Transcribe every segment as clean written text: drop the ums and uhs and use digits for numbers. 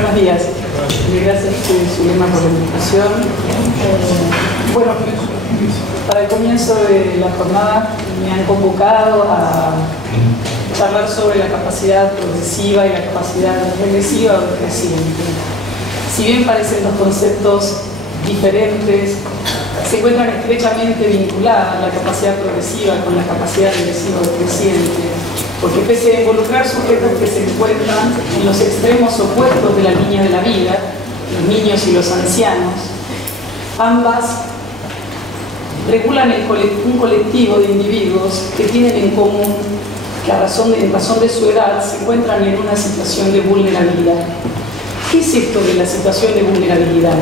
Buenos días. Gracias, Zulema, por la invitación. Bueno, para el comienzo de la jornada me han convocado a charlar sobre la capacidad progresiva y la capacidad regresiva o creciente. Si bien parecen dos conceptos diferentes, se encuentran estrechamente vinculadas la capacidad progresiva con la capacidad regresiva o creciente, porque pese a involucrar sujetos que se encuentran en los extremos opuestos de la línea de la vida, los niños y los ancianos, ambas regulan un colectivo de individuos que tienen en común que en razón de su edad se encuentran en una situación de vulnerabilidad. ¿Qué es esto de la situación de vulnerabilidad?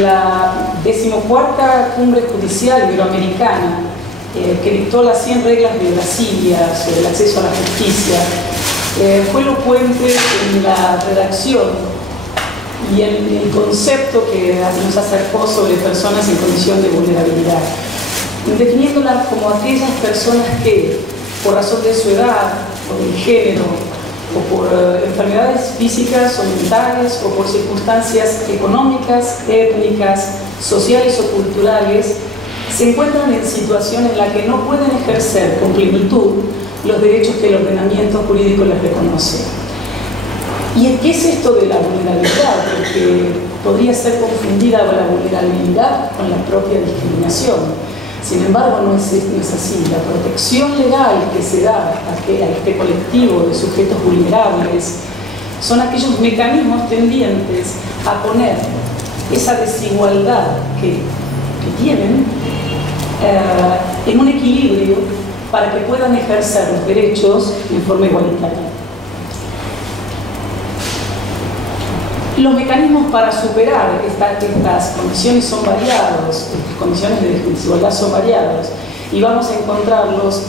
La 14ª Cumbre Judicial Iberoamericana, que dictó las 100 reglas de Brasilia sobre el acceso a la justicia, fue elocuente en la redacción y en el concepto que nos acercó sobre personas en condición de vulnerabilidad, definiéndolas como aquellas personas que, por razón de su edad, por el género, o por enfermedades físicas o mentales, o por circunstancias económicas, étnicas, sociales o culturales, se encuentran en situación en la que no pueden ejercer con plenitud los derechos que el ordenamiento jurídico les reconoce. ¿Y qué es esto de la vulnerabilidad? Porque podría ser confundida la vulnerabilidad con la propia discriminación. Sin embargo, no es así. La protección legal que se da a este colectivo de sujetos vulnerables son aquellos mecanismos tendientes a poner esa desigualdad que tienen en un equilibrio para que puedan ejercer los derechos en forma igualitaria. Los mecanismos para superar estas condiciones son variados, estas condiciones de desigualdad son variados, y vamos a encontrarlos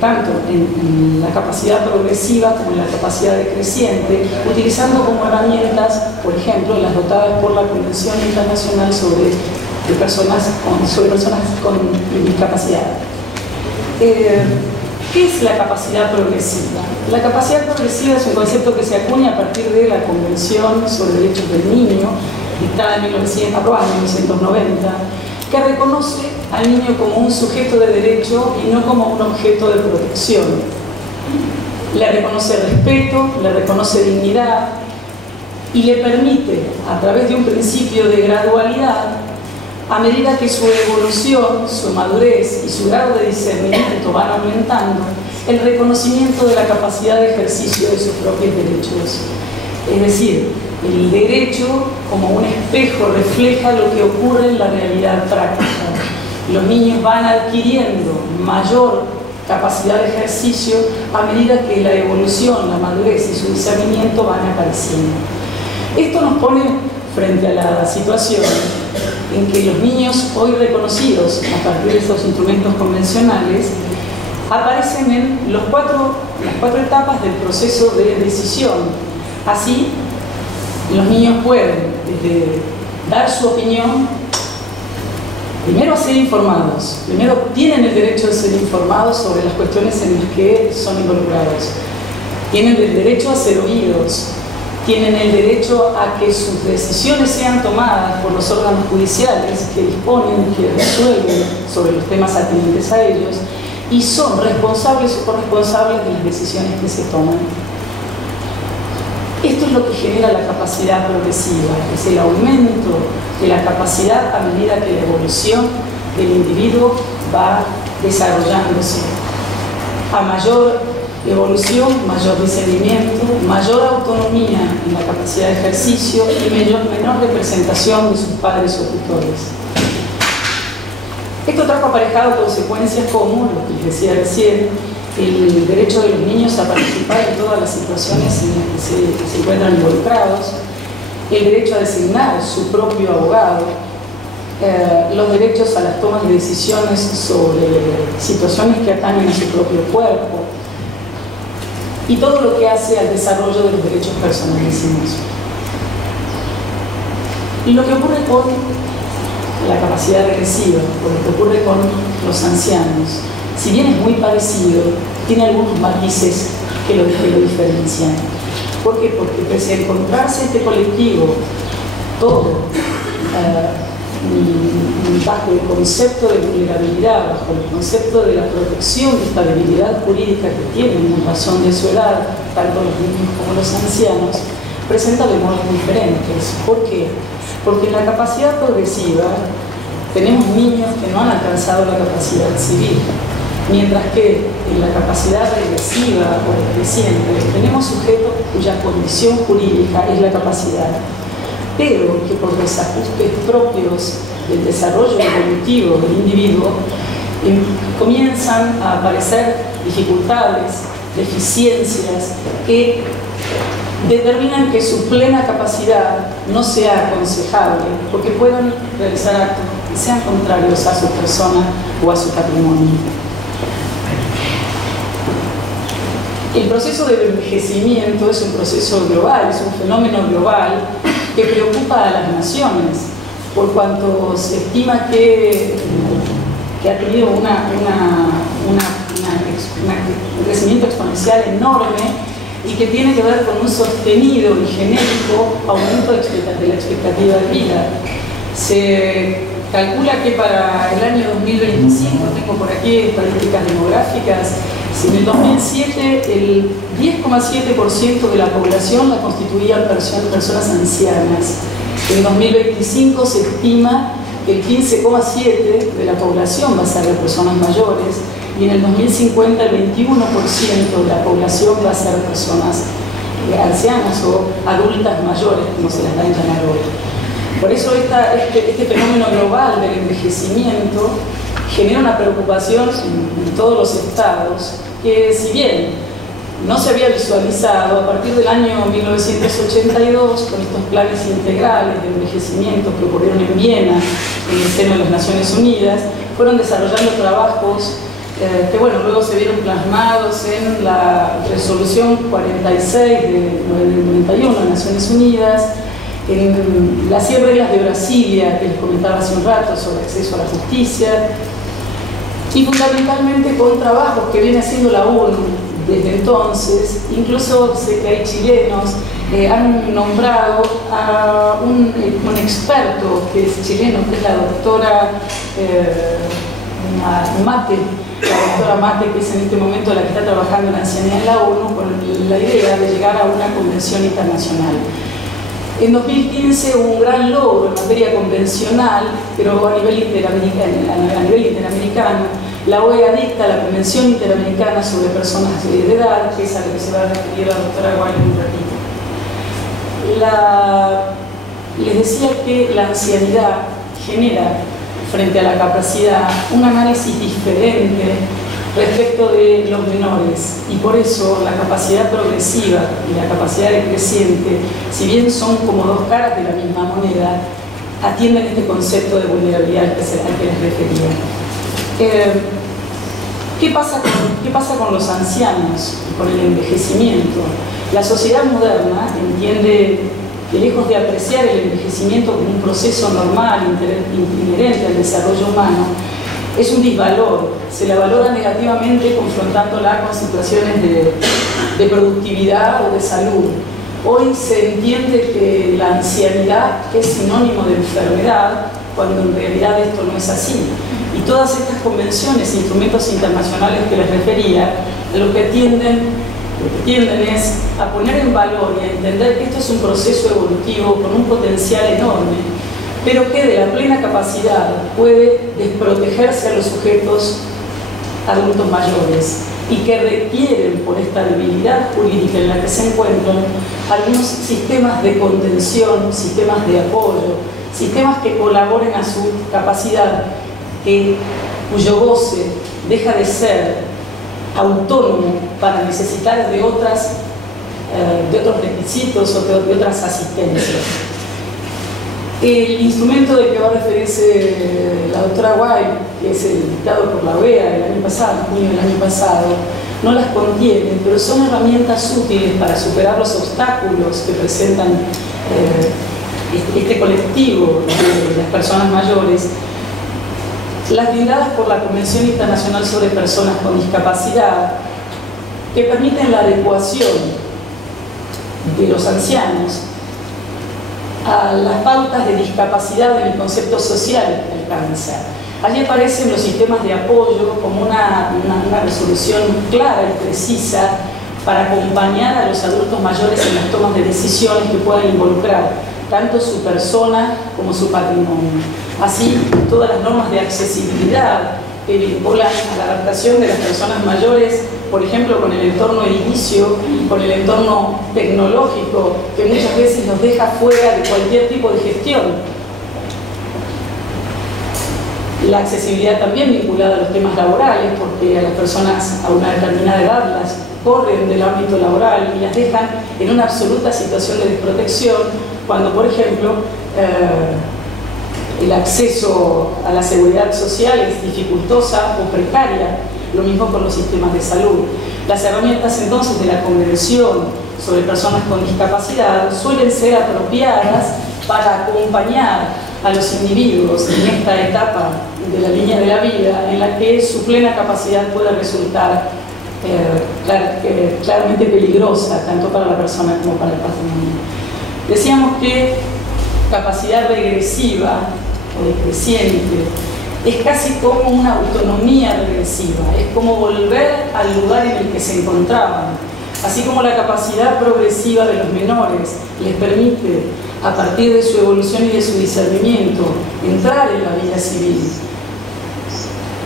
tanto en la capacidad progresiva como en la capacidad decreciente, utilizando como herramientas, por ejemplo, las dotadas por la Convención Internacional sobre personas con discapacidad. ¿Qué es la capacidad progresiva? La capacidad progresiva es un concepto que se acuña a partir de la Convención sobre Derechos del Niño, dictada aprobada en 1990, que reconoce al niño como un sujeto de derecho y no como un objeto de protección. Le reconoce respeto, le reconoce dignidad y le permite, a través de un principio de gradualidad, a medida que su evolución, su madurez y su grado de discernimiento van aumentando, el reconocimiento de la capacidad de ejercicio de sus propios derechos. Es decir, el derecho como un espejo refleja lo que ocurre en la realidad práctica. Los niños van adquiriendo mayor capacidad de ejercicio a medida que la evolución, la madurez y su discernimiento van apareciendo. Esto nos pone frente a la situación en que los niños hoy reconocidos a partir de estos instrumentos convencionales aparecen en las cuatro etapas del proceso de decisión. Así, los niños pueden dar su opinión, primero a ser informados, primero tienen el derecho de ser informados sobre las cuestiones en las que son involucrados, tienen el derecho a ser oídos, tienen el derecho a que sus decisiones sean tomadas por los órganos judiciales que disponen, que resuelven sobre los temas atinentes a ellos y son responsables o corresponsables de las decisiones que se toman. Esto es lo que genera la capacidad progresiva, es el aumento de la capacidad a medida que la evolución del individuo va desarrollándose. A mayor evolución, mayor discernimiento, mayor autonomía en la capacidad de ejercicio y menor representación de sus padres o tutores. Esto trajo aparejado consecuencias como, lo que les decía recién, el derecho de los niños a participar en todas las situaciones en las que se encuentran involucrados, el derecho a designar su propio abogado, los derechos a las tomas de decisiones sobre situaciones que atañen a su propio cuerpo, y todo lo que hace al desarrollo de los derechos personalísimos. Y lo que ocurre con la capacidad regresiva, o lo que ocurre con los ancianos, si bien es muy parecido, tiene algunos matices que lo diferencian. ¿Por qué? Porque pese a encontrarse este colectivo todo bajo el concepto de vulnerabilidad, bajo el concepto de la protección de esta debilidad jurídica que tienen en razón de su edad, tanto los niños como los ancianos, presenta memorias diferentes. ¿Por qué? Porque en la capacidad progresiva tenemos niños que no han alcanzado la capacidad civil, mientras que en la capacidad regresiva o decreciente tenemos sujetos cuya condición jurídica es la capacidad, pero que por desajustes propios del desarrollo evolutivo del individuo comienzan a aparecer dificultades, deficiencias que determinan que su plena capacidad no sea aconsejable porque puedan realizar actos que sean contrarios a su persona o a su patrimonio. El proceso del envejecimiento es un proceso global, es un fenómeno global que preocupa a las naciones, por cuanto se estima que ha tenido un crecimiento exponencial enorme y que tiene que ver con un sostenido y genérico aumento de la expectativa de vida. Se calcula que para el año 2025, tengo por aquí estadísticas demográficas, si en el 2007 el 10,7% de la población la constituían personas ancianas, en 2025 se estima que el 15,7% de la población va a ser de personas mayores y en el 2050 el 21% de la población va a ser de personas ancianas o adultas mayores, como se las da en llamar hoy. Por eso este fenómeno global del envejecimiento genera una preocupación en todos los estados que, si bien no se había visualizado, a partir del año 1982, con estos planes integrales de envejecimiento que ocurrieron en Viena, en el seno de las Naciones Unidas, fueron desarrollando trabajos que luego se vieron plasmados en la resolución 46 de 91 de Naciones Unidas, en las 100 reglas de Brasilia que les comentaba hace un rato sobre acceso a la justicia, y fundamentalmente con trabajos que viene haciendo la ONU desde entonces. Incluso sé que hay chilenos han nombrado a un experto que es chileno, que es la doctora Mate, que es en este momento la que está trabajando en la ancianidad en la ONU, con la idea de llegar a una convención internacional. En 2015 hubo un gran logro en materia convencional, pero a nivel interamericano. La OEA dicta la Convención Interamericana sobre Personas de Edad, que es a la que se va a referir la doctora Guay en un ratito. Les decía que la ancianidad genera, frente a la capacidad, un análisis diferente respecto de los menores, y por eso la capacidad progresiva y la capacidad decreciente, si bien son como dos caras de la misma moneda, atienden este concepto de vulnerabilidad al que les refería. ¿Qué pasa con los ancianos, con el envejecimiento? La sociedad moderna entiende que, lejos de apreciar el envejecimiento como un proceso normal, inherente al desarrollo humano, es un disvalor. Se la valora negativamente confrontándola con situaciones de productividad o de salud. Hoy se entiende que la ancianidad es sinónimo de enfermedad, cuando en realidad esto no es así. Y todas estas convenciones e instrumentos internacionales que les refería, lo que tienden es a poner en valor y a entender que esto es un proceso evolutivo con un potencial enorme, pero que de la plena capacidad puede desprotegerse a los sujetos adultos mayores y que requieren, por esta debilidad jurídica en la que se encuentran, algunos sistemas de contención, sistemas de apoyo, sistemas que colaboren a su capacidad, cuyo goce deja de ser autónomo para necesitar de otros requisitos o de otras asistencias. El instrumento del que va a referirse la doctora Guay, que es el dictado por la OEA el año pasado, en junio del año pasado, no las contiene, pero son herramientas útiles para superar los obstáculos que presentan este colectivo de las personas mayores, las brindadas por la Convención Internacional sobre Personas con Discapacidad, que permiten la adecuación de los ancianos a las pautas de discapacidad en el concepto social del cáncer. Allí aparecen los sistemas de apoyo como una resolución clara y precisa para acompañar a los adultos mayores en las tomas de decisiones que puedan involucrar tanto su persona como su patrimonio. Así, todas las normas de accesibilidad que vinculan a la adaptación de las personas mayores, por ejemplo, con el entorno edilicio, con el entorno tecnológico, que muchas veces nos deja fuera de cualquier tipo de gestión. La accesibilidad también vinculada a los temas laborales, porque a las personas a una determinada edad las corren del ámbito laboral y las dejan en una absoluta situación de desprotección, cuando, por ejemplo, el acceso a la seguridad social es dificultosa o precaria, lo mismo con los sistemas de salud. Las herramientas entonces de la Convención sobre personas con discapacidad suelen ser apropiadas para acompañar a los individuos en esta etapa de la línea de la vida en la que su plena capacidad puede resultar claramente peligrosa, tanto para la persona como para el patrimonio. Decíamos que capacidad regresiva o decreciente es casi como una autonomía regresiva, es como volver al lugar en el que se encontraban, así como la capacidad progresiva de los menores les permite, a partir de su evolución y de su discernimiento, entrar en la vida civil,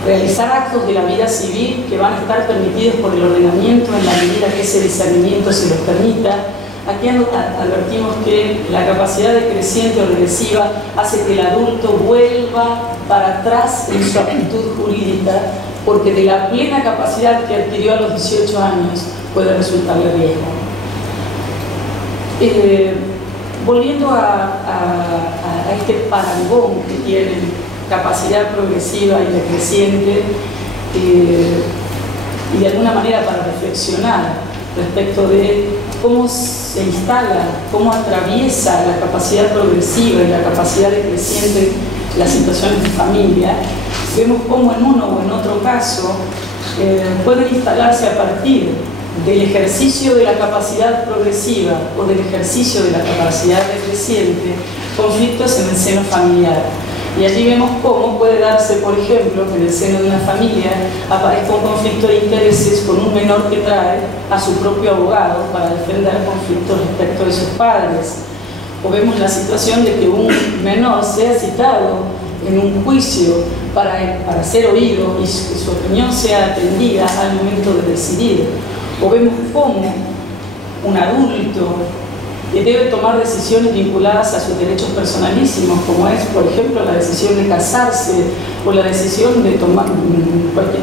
realizar actos de la vida civil que van a estar permitidos por el ordenamiento en la medida que ese discernimiento se los permita. Aquí advertimos que la capacidad decreciente o regresiva hace que el adulto vuelva para atrás en su aptitud jurídica, porque de la plena capacidad que adquirió a los 18 años puede resultarle riesgo. Volviendo a este parangón que tiene capacidad progresiva y decreciente, y de alguna manera para reflexionar respecto de cómo se instala, cómo atraviesa la capacidad progresiva y la capacidad decreciente las situaciones de familia, vemos cómo en uno o en otro caso pueden instalarse a partir del ejercicio de la capacidad progresiva o del ejercicio de la capacidad decreciente conflictos en el seno familiar. Y allí vemos cómo puede darse, por ejemplo, que en el seno de una familia aparezca un conflicto de intereses con un menor que trae a su propio abogado para defender conflictos respecto de sus padres. O vemos la situación de que un menor sea citado en un juicio para ser oído y su opinión sea atendida al momento de decidir. O vemos cómo un adulto que debe tomar decisiones vinculadas a sus derechos personalísimos, como es, por ejemplo, la decisión de casarse o la decisión de tomar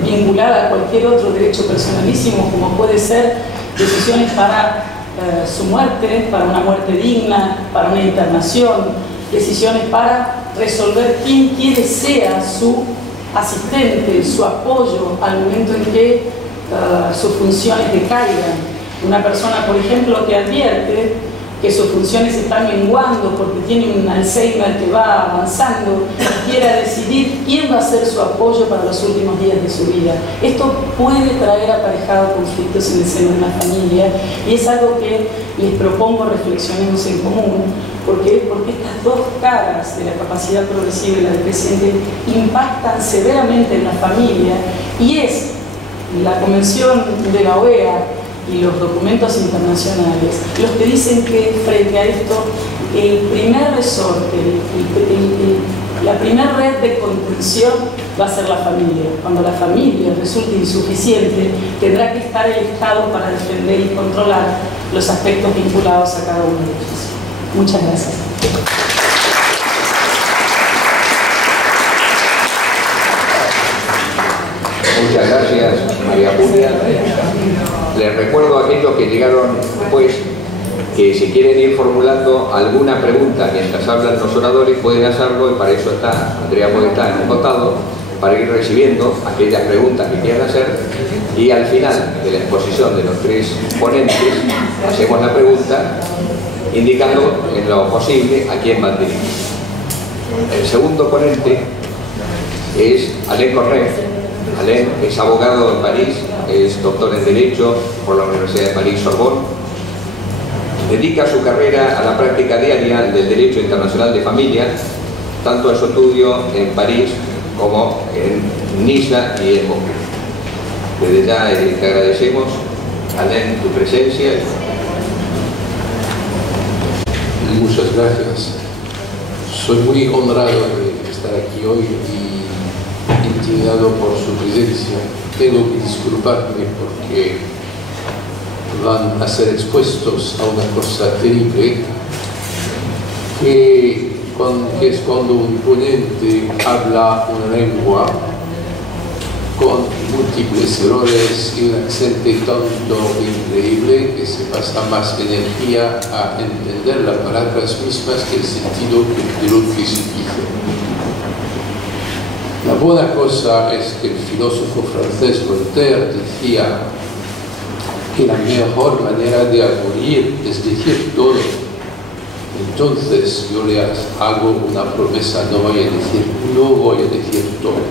vinculada a cualquier otro derecho personalísimo, como puede ser decisiones para su muerte, para una muerte digna, para una internación, decisiones para resolver quién quiere sea su asistente, su apoyo al momento en que sus funciones decaigan. Una persona, por ejemplo, que advierte que sus funciones están menguando porque tiene un Alzheimer que va avanzando y quiera decidir quién va a ser su apoyo para los últimos días de su vida. Esto puede traer aparejado conflictos en el seno de una familia y es algo que les propongo reflexionemos en común, porque estas dos caras de la capacidad progresiva y la decreciente impactan severamente en la familia, y es la Convención de la OEA y los documentos internacionales los que dicen que frente a esto el primer resorte, la primera red de contención va a ser la familia. Cuando la familia resulte insuficiente, tendrá que estar el Estado para defender y controlar los aspectos vinculados a cada uno de ellos. Muchas gracias. Muchas gracias, María Julia. Les recuerdo a aquellos que llegaron después que si quieren ir formulando alguna pregunta mientras hablan los oradores pueden hacerlo, y para eso está Andrea Podestá en un costado para ir recibiendo aquellas preguntas que quieran hacer, y al final de la exposición de los tres ponentes hacemos la pregunta indicando en lo posible a quién va dirigida. El segundo ponente es Alain Cornet. Alain es abogado en París, es doctor en Derecho por la Universidad de París-Sorbonne Dedica su carrera a la práctica diaria del derecho internacional de familia, tanto en su estudio en París como en Niza y en Moscú. Desde ya te agradecemos, Alain, tu presencia. Muchas gracias. Soy muy honrado de estar aquí hoy y intimidado por su presencia. Tengo que disculparme porque van a ser expuestos a una cosa terrible, que es cuando un ponente habla una lengua con múltiples errores y un acento tanto increíble que se pasa más energía a entender las palabras mismas que el sentido de lo que se dice. La buena cosa es que el filósofo francés Voltaire decía que la mejor manera de abolir es decir todo. Entonces yo le hago una promesa, no voy a decir todo.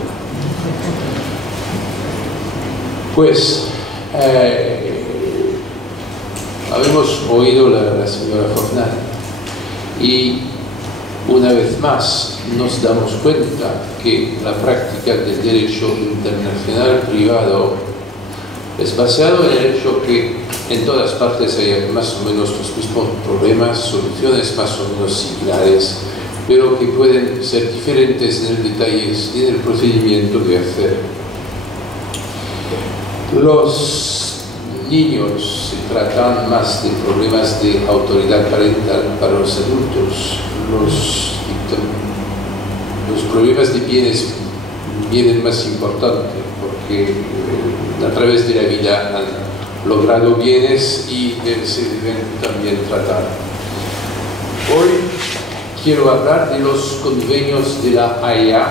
Pues habemos oído la señora Fornal y una vez más nos damos cuenta que la práctica del derecho internacional privado es basado en el hecho que en todas partes hay más o menos los mismos problemas, soluciones más o menos similares, pero que pueden ser diferentes en el detalle y en el procedimiento de hacer. Los niños se tratan más de problemas de autoridad parental para los adultos. Los problemas de bienes vienen más importantes porque a través de la vida han logrado bienes y se deben también tratar. Hoy quiero hablar de los convenios de la Haya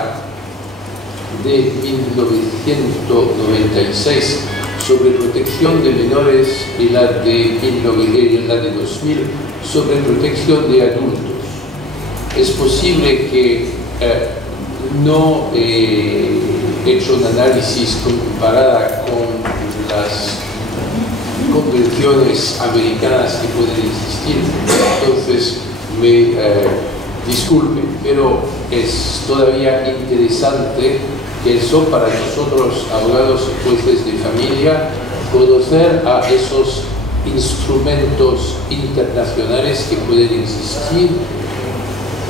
de 1996 sobre protección de menores y la de 2000 sobre protección de adultos. Es posible que no he hecho un análisis comparada con las convenciones americanas que pueden existir, entonces me disculpen, pero es todavía interesante que eso para nosotros, abogados y jueces de familia, conocer a esos instrumentos internacionales que pueden existir.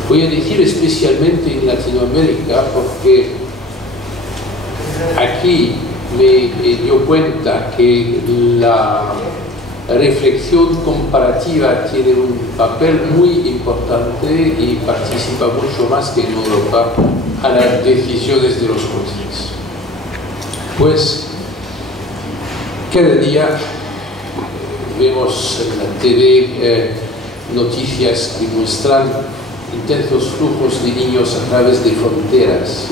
Voy a decir especialmente en Latinoamérica, porque aquí me dio cuenta que la reflexión comparativa tiene un papel muy importante y participa mucho más que en Europa a las decisiones de los jueces. Pues cada día vemos en la TV noticias que muestran intensos flujos de niños a través de fronteras,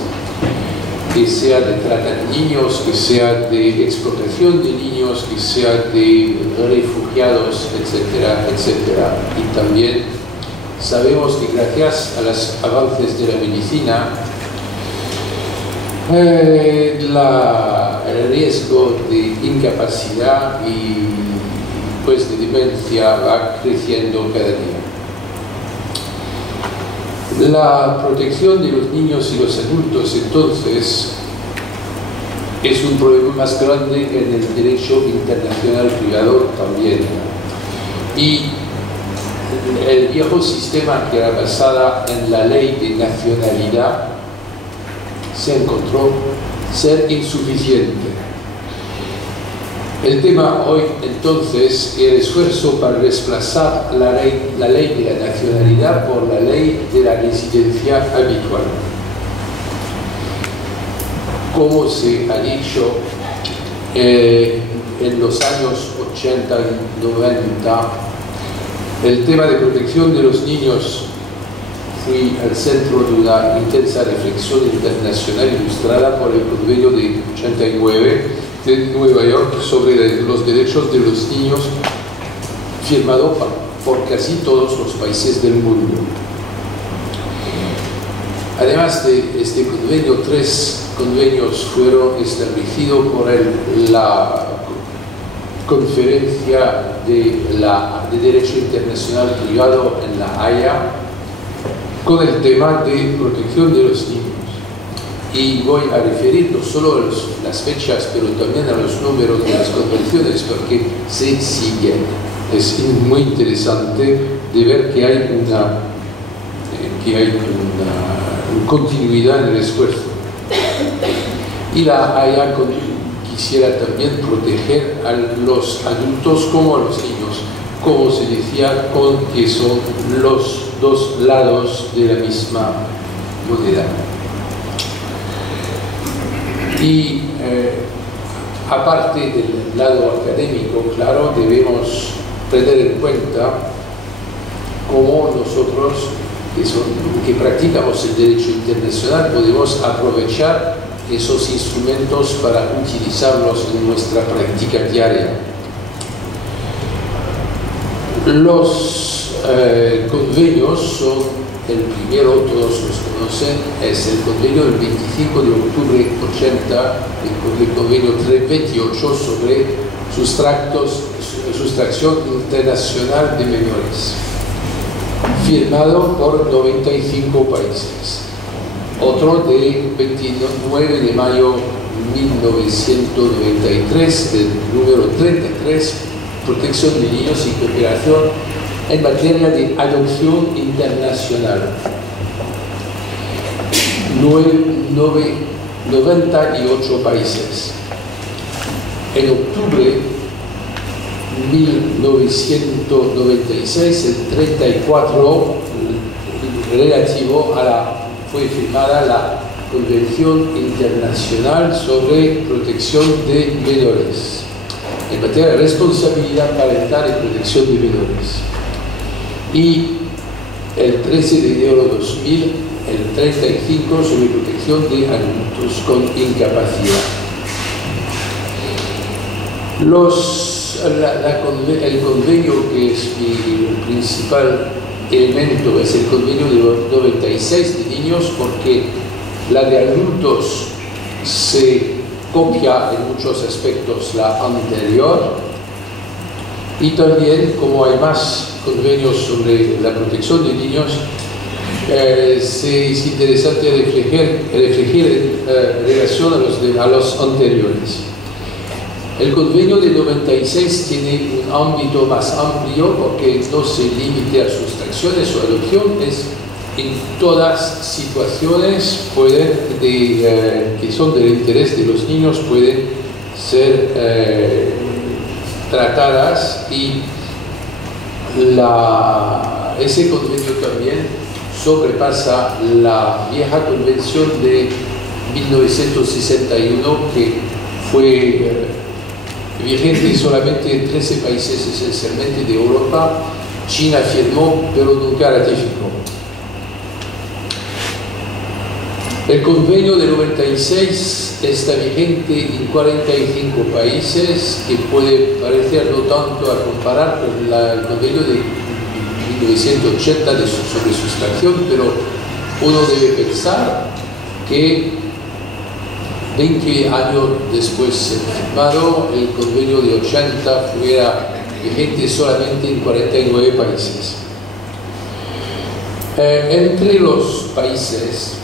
que sea de trata de niños, que sea de explotación de niños, que sea de refugiados, etcétera, etcétera. Y también sabemos que gracias a los avances de la medicina, el riesgo de incapacidad y pues de demencia va creciendo cada día. La protección de los niños y los adultos, entonces, es un problema más grande en el derecho internacional privado también. Y el viejo sistema que era basado en la ley de nacionalidad se encontró ser insuficiente. El tema hoy, entonces, es el esfuerzo para desplazar la ley de la nacionalidad por la ley de la residencia habitual. Como se ha dicho, en los años 80 y 90, el tema de protección de los niños fue al centro de una intensa reflexión internacional ilustrada por el Convenio de 89 de Nueva York sobre los derechos de los niños, firmado por casi todos los países del mundo. Además de este convenio, 3 convenios fueron establecidos por la conferencia de Derecho Internacional Privado en La Haya con el tema de protección de los niños. Y voy a referir no solo las fechas, pero también a los números de las convenciones, porque se siguen. Es muy interesante de ver que hay una continuidad en el esfuerzo. Y La Haya quisiera también proteger a los adultos como a los niños, como se decía, que son los dos lados de la misma moneda. Y aparte del lado académico, claro, debemos tener en cuenta cómo nosotros, que practicamos el derecho internacional, podemos aprovechar esos instrumentos para utilizarlos en nuestra práctica diaria. Los convenios son, el primero, todos los conocen, es el convenio del 25 de octubre 80, el convenio 328 sobre sustracción internacional de menores, firmado por 95 países. Otro de 29 de mayo 1993, el número 33, protección de niños y cooperación en materia de adopción internacional. 98 países. En octubre 1996, el 34, relativo fue firmada la Convención Internacional sobre Protección de Menores, en materia de responsabilidad parental y protección de menores. Y el 13 de enero de 2000, el 35 sobre protección de adultos con incapacidad. El convenio, que es mi principal elemento, es el convenio de 96 de niños, porque la de adultos se copia en muchos aspectos la anterior, y también, como hay más convenios sobre la protección de niños, es interesante reflejar en relación a los anteriores. El convenio de 96 tiene un ámbito más amplio porque no se limita a sustracciones o adopción, en todas situaciones que son del interés de los niños pueden ser tratadas, y ese convenio también sobrepasa la vieja convención de 1961, que fue vigente solamente en 13 países esencialmente de Europa. China firmó pero nunca ratificó. El convenio de 96 está vigente en 45 países, que puede parecer no tanto a comparar con el convenio de 1980 sobre sustracción, pero uno debe pensar que 20 años después de firmado, el convenio de 80 fuera vigente solamente en 49 países. Entre los países,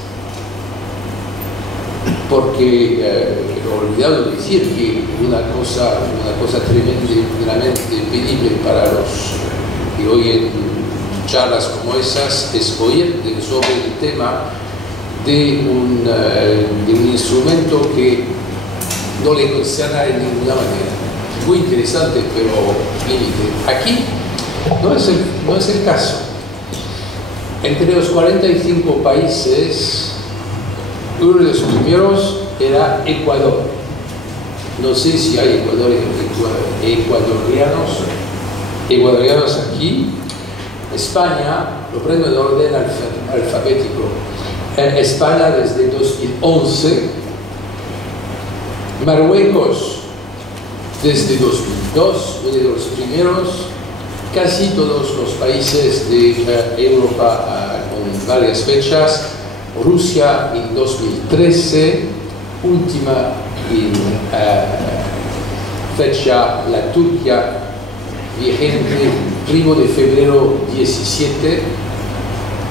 porque he olvidado decir que una cosa tremendamente penible para los que oyen charlas como esas es oír sobre el tema de un instrumento que no le concierne de ninguna manera. Muy interesante, pero límite. Aquí no es el caso. Entre los 45 países, uno de los primeros era Ecuador. No sé si hay ecuatorianos aquí. España, lo prendo en orden alfabético. España desde 2011. Marruecos desde 2002, uno de los primeros. Casi todos los países de Europa con varias fechas. Rusia en 2013, última en fecha la Turquía vigente 1 de febrero 17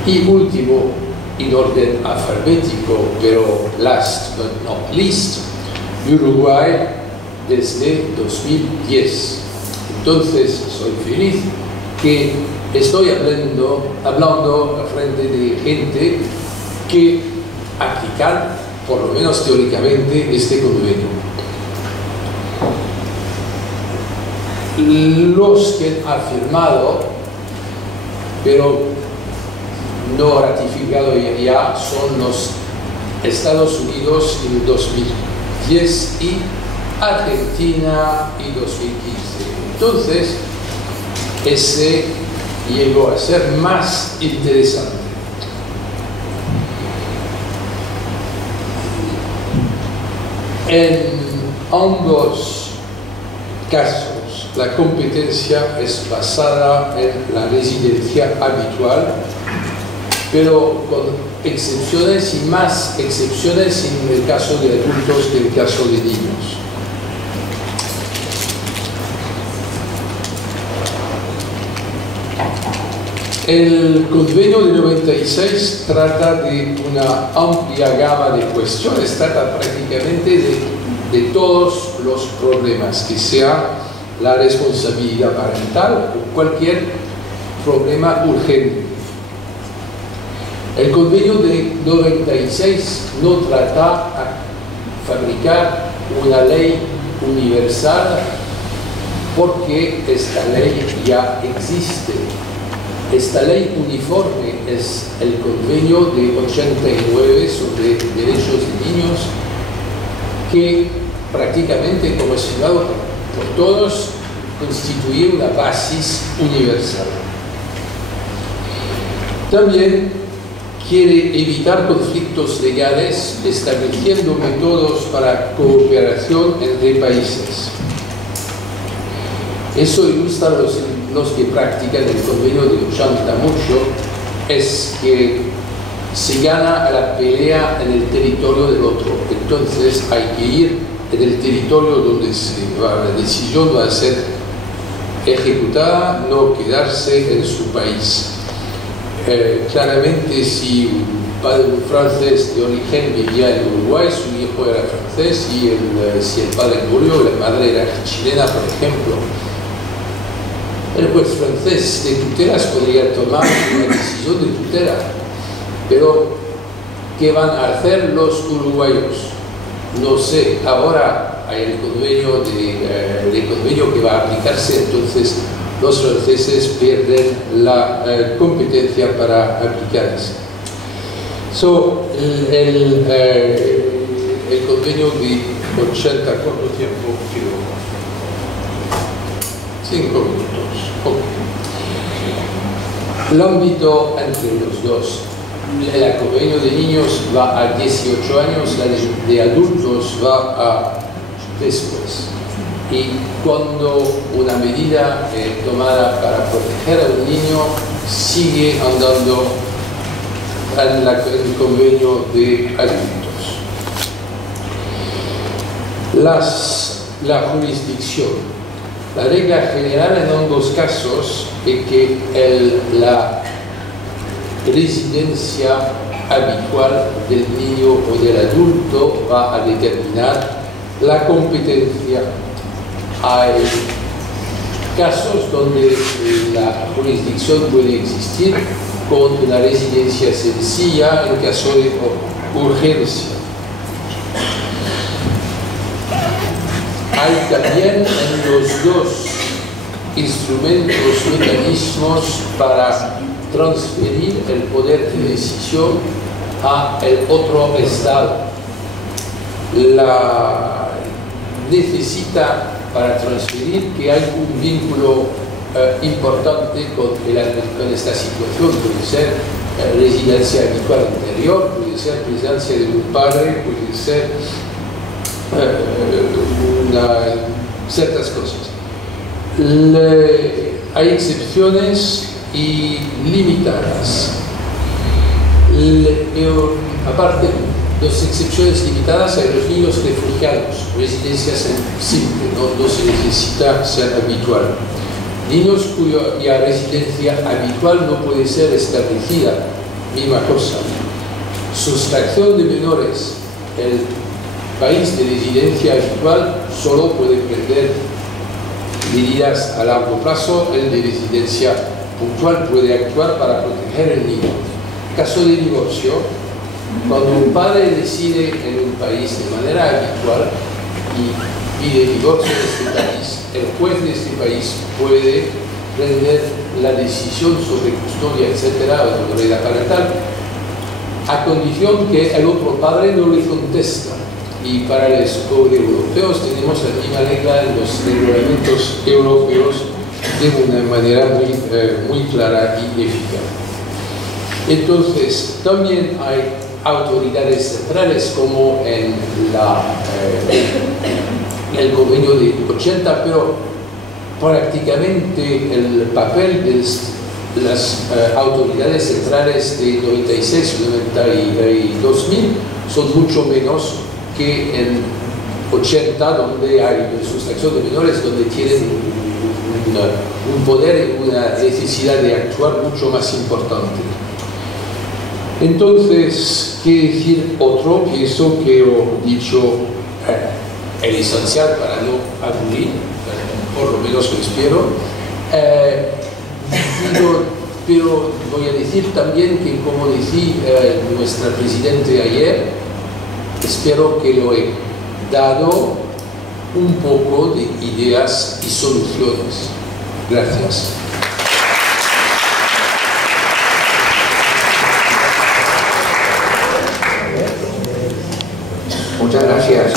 y último en orden alfabético, pero last but not least, Uruguay desde 2010. Entonces soy feliz que estoy hablando frente de gente que aplican, por lo menos teóricamente, este convenio. Los que han firmado, pero no ratificado ya, son los Estados Unidos en 2010 y Argentina en 2015. Entonces, ese llegó a ser más interesante. En ambos casos, la competencia es basada en la residencia habitual, pero con excepciones y más excepciones en el caso de adultos que en el caso de niños. El convenio de 96 trata de una amplia gama de cuestiones, trata prácticamente de todos los problemas, que sea la responsabilidad parental o cualquier problema urgente. El convenio de 96 no trata de fabricar una ley universal porque esta ley ya existe. Esta ley uniforme es el convenio de 89 sobre derechos de niños, que prácticamente, como es firmado por todos, constituye una base universal. También quiere evitar conflictos legales, estableciendo métodos para cooperación entre países. Eso ilustra los que practican el convenio de 88, es que se gana a la pelea en el territorio del otro. Entonces hay que ir en el territorio donde la decisión va a ser ejecutada, no quedarse en su país. Claramente, si un francés de origen vivía en Uruguay, su hijo era francés, y si el padre murió, la madre era chilena, por ejemplo, el juez francés de tutelas podría tomar una decisión de tutela. Pero, ¿qué van a hacer los uruguayos? No sé. Ahora hay el convenio que va a aplicarse, entonces los franceses pierden la competencia para aplicar eso. El convenio de 80, ¿cuánto tiempo quedó? 5 minutos. Okay. El ámbito entre los dos. El convenio de niños va a 18 años, la de adultos va a después. Y cuando una medida tomada para proteger a un niño sigue andando en el convenio de adultos. La jurisdicción. La regla general en ambos casos es que la residencia habitual del niño o del adulto va a determinar la competencia. Hay casos donde la jurisdicción puede existir con una residencia sencilla en caso de urgencia. Hay también en los dos instrumentos, mecanismos para transferir el poder de decisión a el otro Estado. Necesita para transferir que hay un vínculo importante con esta situación. Puede ser residencia habitual anterior, puede ser presencia de un padre, puede ser ciertas cosas. Hay excepciones dos excepciones limitadas a los niños refugiados, residencias simples, no se necesita ser habitual. Niños cuya residencia habitual no puede ser establecida, misma cosa. Sustracción de menores, el país de residencia habitual solo puede prender medidas a largo plazo, el de residencia puntual puede actuar para proteger al niño. Caso de divorcio, cuando un padre decide en un país de manera habitual y pide divorcio de este país, el juez de este país puede prender la decisión sobre custodia, etcétera, o autoridad parental, a condición que el otro padre no le contesta. Y para los europeos tenemos la misma regla en los reglamentos europeos de una manera muy clara y eficaz. Entonces, también hay autoridades centrales como en el convenio de 80, pero prácticamente el papel de las autoridades centrales de 96, 90 y 2000 son mucho menos que en 80, donde hay sustracción de menores, donde tienen un poder y una necesidad de actuar mucho más importante. Entonces, ¿qué decir otro? Pienso que he dicho el esencial para no aburrir, por lo menos lo espero. Pero voy a decir también que, como decía nuestra presidente ayer, espero que lo he dado un poco de ideas y soluciones. Gracias. Muchas gracias.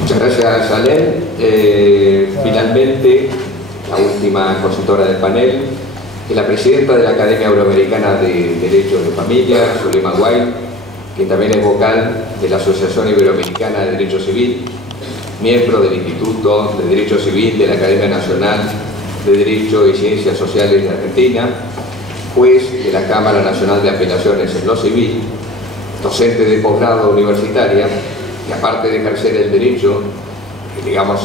Muchas gracias, Alén. Finalmente, la última expositora del panel es la presidenta de la Academia Euroamericana de Derecho de Familia, Zulema Guay, que también es vocal de la Asociación Iberoamericana de Derecho Civil, miembro del Instituto de Derecho Civil de la Academia Nacional de Derecho y Ciencias Sociales de Argentina, juez de la Cámara Nacional de Apelaciones en lo Civil, docente de posgrado universitaria, y aparte de ejercer el derecho, digamos,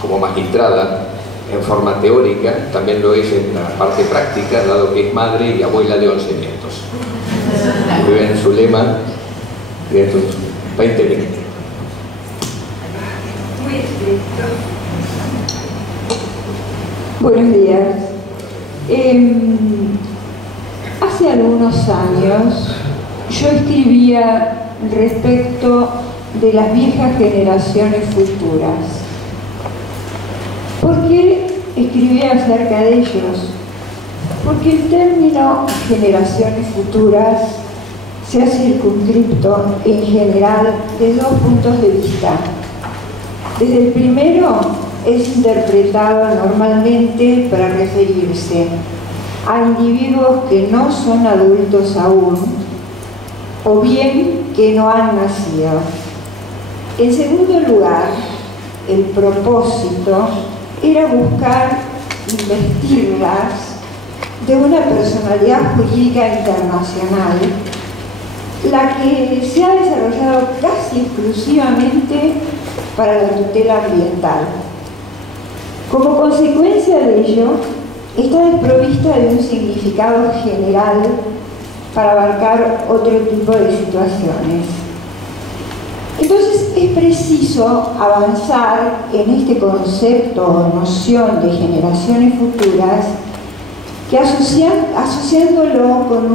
como magistrada, en forma teórica, también lo es en la parte práctica, dado que es madre y abuela de 11 nietos. Muy bien, Zulema, de tus 20 minutos. Muy estricto. Buenos días. Hace algunos años yo escribía respecto de las viejas generaciones futuras. ¿Por qué escribía acerca de ellos? Porque el término generaciones futuras se ha circunscrito en general de dos puntos de vista. Desde el primero es interpretado normalmente para referirse a individuos que no son adultos aún o bien que no han nacido. En segundo lugar, el propósito era buscar investirlas de una personalidad jurídica internacional, la que se ha desarrollado casi exclusivamente para la tutela ambiental. Como consecuencia de ello, está desprovista de un significado general para abarcar otro tipo de situaciones. Entonces es preciso avanzar en este concepto o noción de generaciones futuras que asociándolo con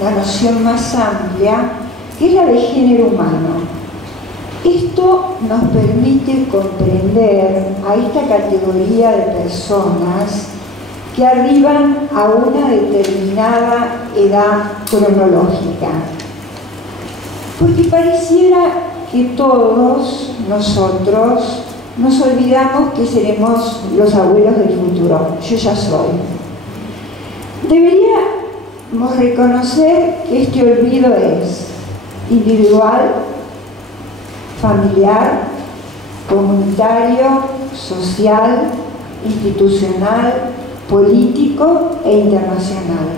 una noción más amplia, que es la de género humano. Esto nos permite comprender a esta categoría de personas que arriban a una determinada edad cronológica. Porque pareciera que todos nosotros nos olvidamos que seremos los abuelos del futuro. Yo ya soy. Deberíamos reconocer que este olvido es individual, familiar, comunitario, social, institucional, político e internacional.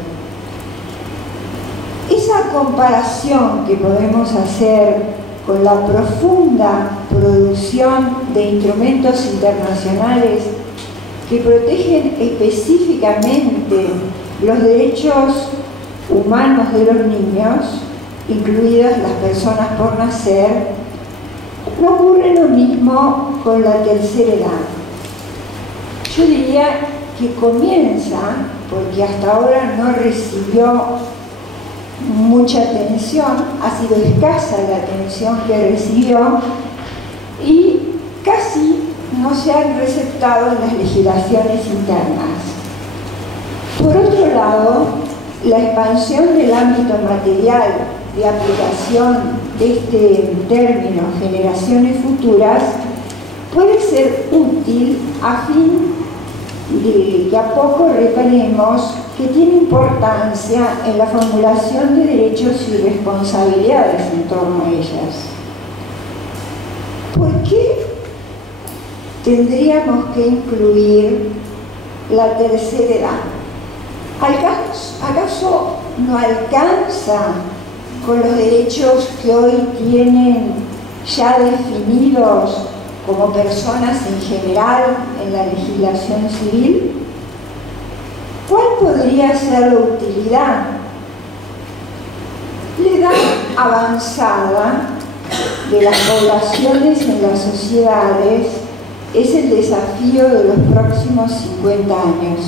esa comparación que podemos hacer con la profunda producción de instrumentos internacionales que protegen específicamente los derechos humanos de los niños, incluidas las personas por nacer, no ocurre lo mismo con la tercera edad. Yo diría que comienza, porque hasta ahora no recibió mucha atención, ha sido escasa la atención que recibió y casi no se han receptado en las legislaciones internas. Por otro lado, la expansión del ámbito material de aplicación de este término generaciones futuras puede ser útil a fin de que a poco reparemos que tiene importancia en la formulación de derechos y responsabilidades en torno a ellas. ¿Por qué tendríamos que incluir la tercera edad? ¿Acaso no alcanza con los derechos que hoy tienen ya definidos como personas en general en la legislación civil? ¿Cuál podría ser la utilidad? La edad avanzada de las poblaciones en las sociedades es el desafío de los próximos 50 años.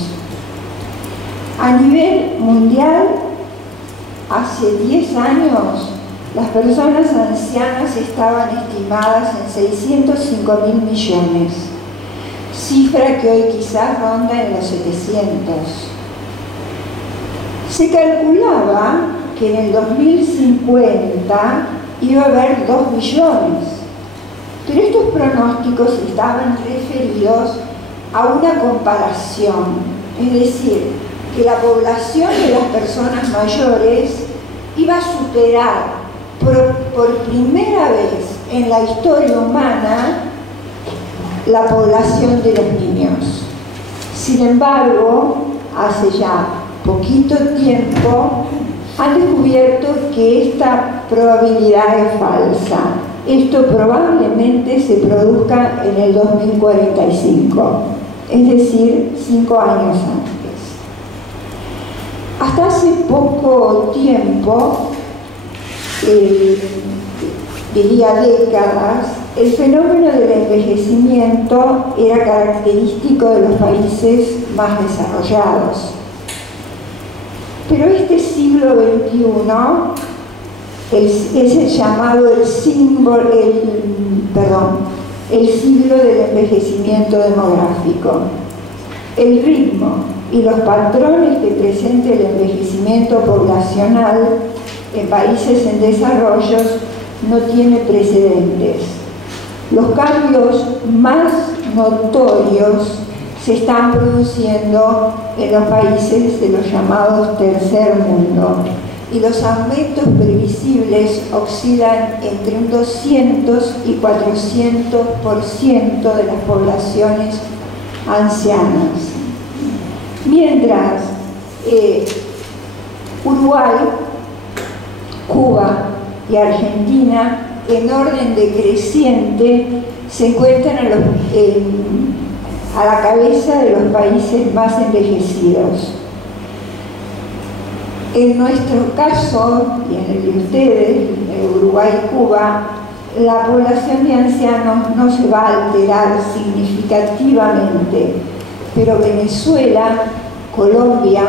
A nivel mundial, hace 10 años, las personas ancianas estaban estimadas en 605.000 millones, cifra que hoy quizás ronda en los 700. Se calculaba que en el 2050 iba a haber 2 billones, pero estos pronósticos estaban referidos a una comparación, es decir, que la población de las personas mayores iba a superar por primera vez en la historia humana la población de los niños. Sin embargo, hace ya poquito tiempo han descubierto que esta probabilidad es falsa. Esto probablemente se produzca en el 2045, es decir, 5 años antes. Hasta hace poco tiempo, diría décadas, el fenómeno del envejecimiento era característico de los países más desarrollados. Pero este siglo XXI es el llamado el siglo del envejecimiento demográfico. El ritmo y los patrones que presenta el envejecimiento poblacional en países en desarrollo no tiene precedentes. Los cambios más notorios se están produciendo en los países de los llamados tercer mundo y los aumentos previsibles oscilan entre un 200 y 400% de las poblaciones ancianas. Mientras Uruguay, Cuba y Argentina, en orden decreciente, se encuentran a la cabeza de los países más envejecidos. En nuestro caso, y en el de ustedes, Uruguay y Cuba, la población de ancianos no se va a alterar significativamente, pero Venezuela, Colombia,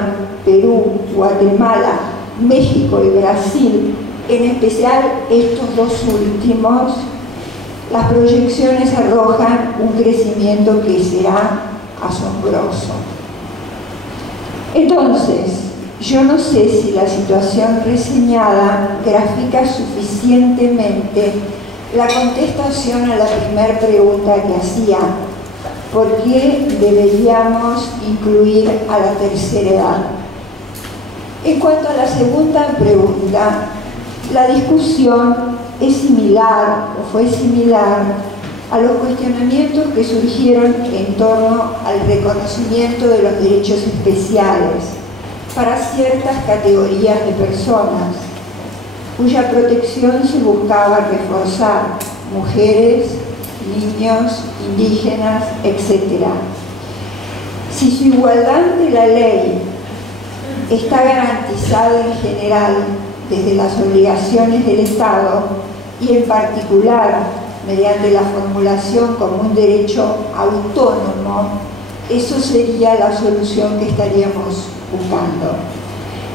Perú, Guatemala, México y Brasil, en especial estos dos últimos, las proyecciones arrojan un crecimiento que será asombroso. Entonces, yo no sé si la situación reseñada grafica suficientemente la contestación a la primera pregunta que hacía: ¿por qué deberíamos incluir a la tercera edad? En cuanto a la segunda pregunta, la discusión es similar, o fue similar, a los cuestionamientos que surgieron en torno al reconocimiento de los derechos especiales para ciertas categorías de personas, cuya protección se buscaba reforzar: mujeres, niños, indígenas, etc. Si su igualdad ante la ley está garantizada en general desde las obligaciones del Estado y en particular mediante la formulación como un derecho autónomo, eso sería la solución que estaríamos buscando.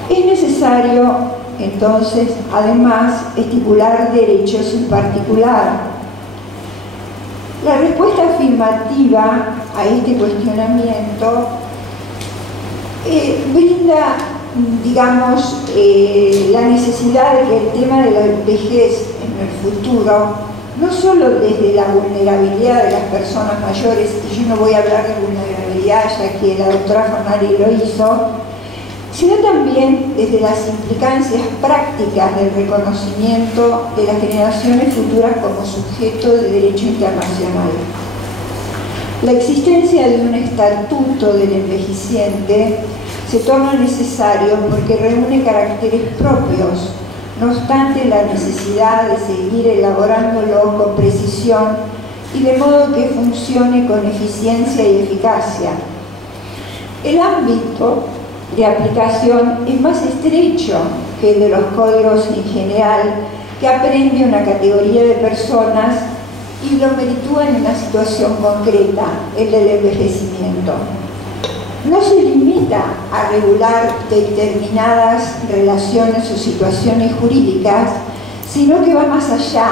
Es necesario, entonces, además, estipular derechos en particular. La respuesta afirmativa a este cuestionamiento brinda, digamos, la necesidad de que el tema de la vejez en el futuro, no solo desde la vulnerabilidad de las personas mayores, y yo no voy a hablar de vulnerabilidad ya que la doctora Fornari lo hizo, sino también desde las implicancias prácticas del reconocimiento de las generaciones futuras como sujeto de derecho internacional. La existencia de un estatuto del envejeciente se torna necesario porque reúne caracteres propios, no obstante la necesidad de seguir elaborándolo con precisión y de modo que funcione con eficiencia y eficacia. El ámbito de aplicación es más estrecho que el de los códigos en general, que aprende una categoría de personas y lo meritúa en una situación concreta, el del envejecimiento. No se limita a regular determinadas relaciones o situaciones jurídicas, sino que va más allá,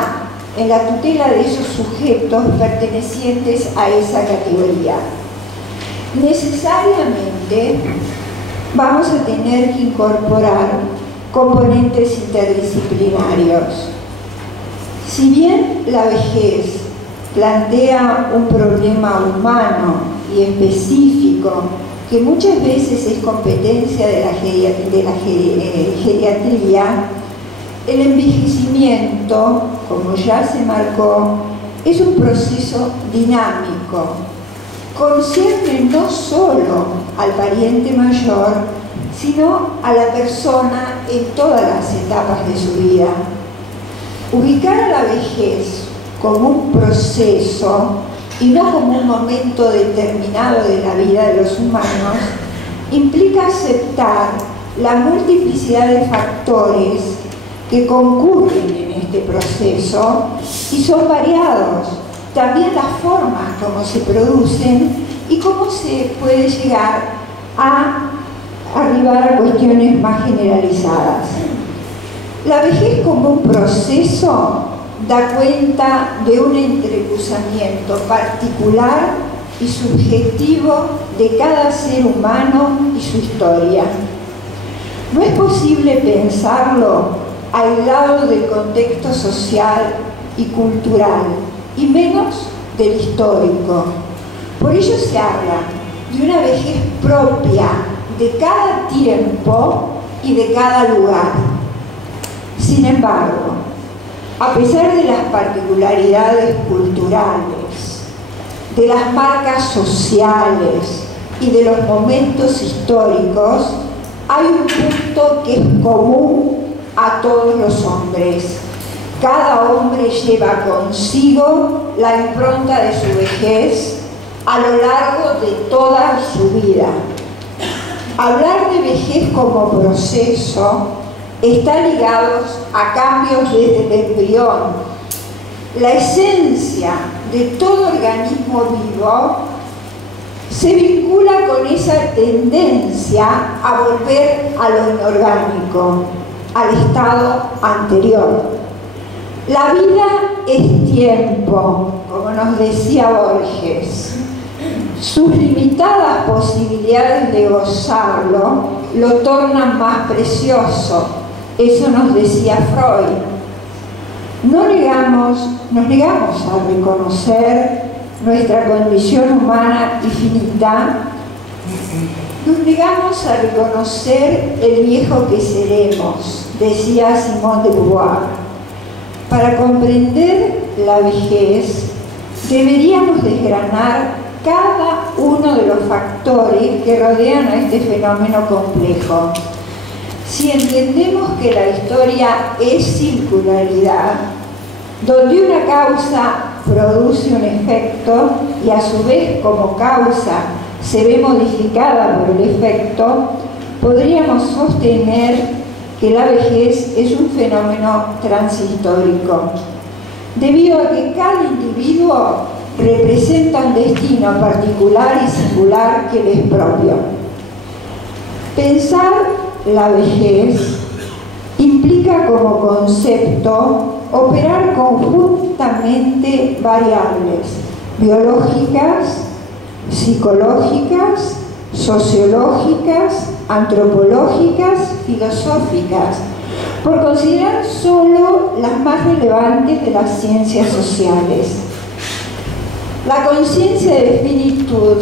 en la tutela de esos sujetos pertenecientes a esa categoría. Necesariamente vamos a tener que incorporar componentes interdisciplinarios. Si bien la vejez plantea un problema humano y específico que muchas veces es competencia de la geriatría, el envejecimiento, como ya se marcó, es un proceso dinámico. Concierne no solo al pariente mayor, sino a la persona en todas las etapas de su vida. Ubicar a la vejez como un proceso y no como un momento determinado de la vida de los humanos implica aceptar la multiplicidad de factores que concurren en este proceso y son variados. También las formas como se producen y cómo se puede llegar a arribar a cuestiones más generalizadas. La vejez como un proceso da cuenta de un entrecruzamiento particular y subjetivo de cada ser humano y su historia. No es posible pensarlo aislado del contexto social y cultural, y menos del histórico. Por ello se habla de una vejez propia de cada tiempo y de cada lugar. Sin embargo, a pesar de las particularidades culturales, de las marcas sociales y de los momentos históricos, hay un punto que es común a todos los hombres. Cada hombre lleva consigo la impronta de su vejez a lo largo de toda su vida. Hablar de vejez como proceso está ligado a cambios desde el embrión. La esencia de todo organismo vivo se vincula con esa tendencia a volver a lo inorgánico, al estado anterior. La vida es tiempo, como nos decía Borges. Sus limitadas posibilidades de gozarlo lo tornan más precioso. Eso nos decía Freud. Nos negamos a reconocer nuestra condición humana y finita. Nos negamos a reconocer el viejo que seremos, decía Simone de Beauvoir. Para comprender la vejez, deberíamos desgranar cada uno de los factores que rodean a este fenómeno complejo. Si entendemos que la historia es circularidad, donde una causa produce un efecto y a su vez como causa se ve modificada por el efecto, podríamos sostener que la vejez es un fenómeno transhistórico, debido a que cada individuo representa un destino particular y singular que le es propio. Pensar la vejez implica como concepto operar conjuntamente variables biológicas, psicológicas, sociológicas, antropológicas, filosóficas, por considerar solo las más relevantes de las ciencias sociales. La conciencia de finitud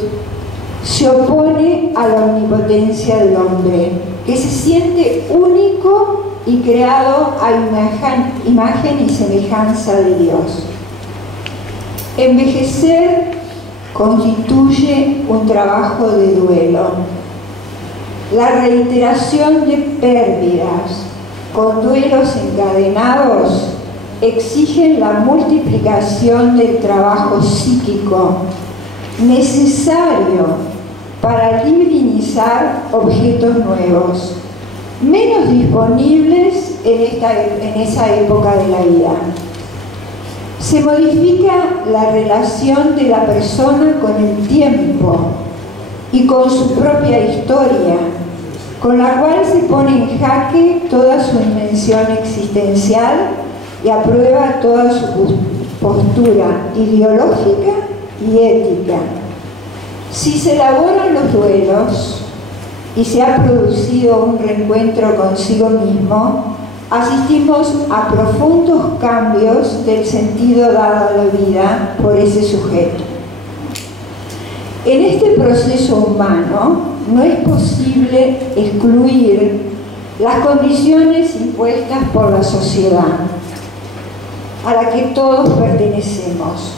se opone a la omnipotencia del hombre, que se siente único y creado a imagen y semejanza de Dios. Envejecer constituye un trabajo de duelo. La reiteración de pérdidas con duelos encadenados exigen la multiplicación del trabajo psíquico necesario para divinizar objetos nuevos, menos disponibles en esa época de la vida. Se modifica la relación de la persona con el tiempo y con su propia historia, con la cual se pone en jaque toda su dimensión existencial y aprueba toda su postura ideológica y ética. Si se elaboran los duelos y se ha producido un reencuentro consigo mismo, asistimos a profundos cambios del sentido dado a la vida por ese sujeto. En este proceso humano no es posible excluir las condiciones impuestas por la sociedad a la que todos pertenecemos,